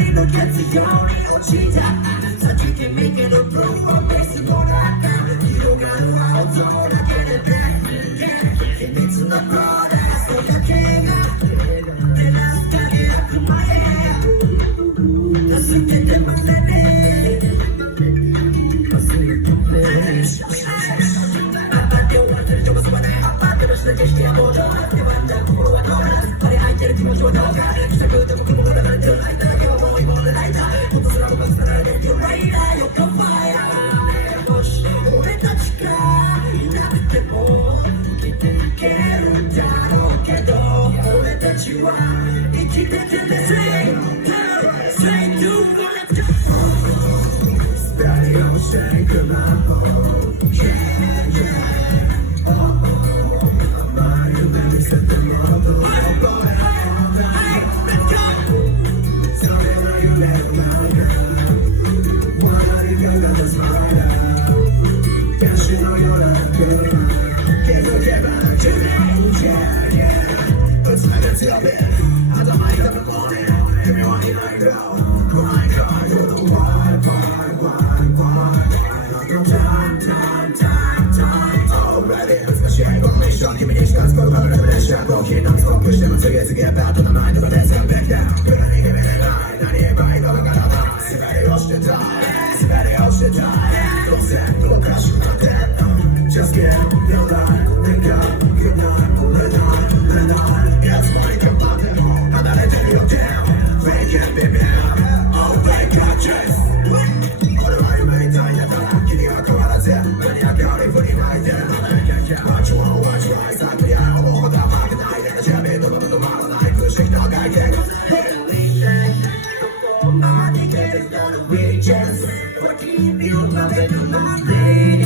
りの月曜に落ちた先君けどプロミスの中広がる青空だけで秘密のプロダストだけが照らす輝く前助けてませんね忘れてねだけしてやもうどうなってまんだ心はどうな垂れ入ってる気持ちはどうか奇跡でも雲が流れてるライターだけ思い込んでライターことすらもかすられてるライターよかファイヤーもし俺たちがいなくても生きていけるんだろうけど俺たちは生きててね Say do let's go Steady on shake my home Yeah yeah Oh Set them all the way boy. Hey, let's go. So now you let my girl. Why you gonna just ride out? Can't you know you're not good? Can't forget about today. Yeah, yeah. Let's let it tell me. As I might have a morning, give me one I go. My God, you're the wild, wild, wild, wild. Time. Already, let's go share. Mission, give me each glass, go around the pressure. Go keep on smoke, push them until you get back to the mind of the best and back down. Good, I need to be the line. I need everybody going to die. Somebody else should die. Somebody else should die. Don't send, don't crash, not dead. Just get your line. Think up, good night, let on. Yes, money come on. I'm not letting you down. Make it be down. Oh, they got chase. What do I make time? You're not getting a car out of there. When you're counting for the night, what you want, what you like, exactly. I'm all about my night. And the champion, the model night. Pushing dog, I can't go. I think it's gonna be just what keep you loving my bleed.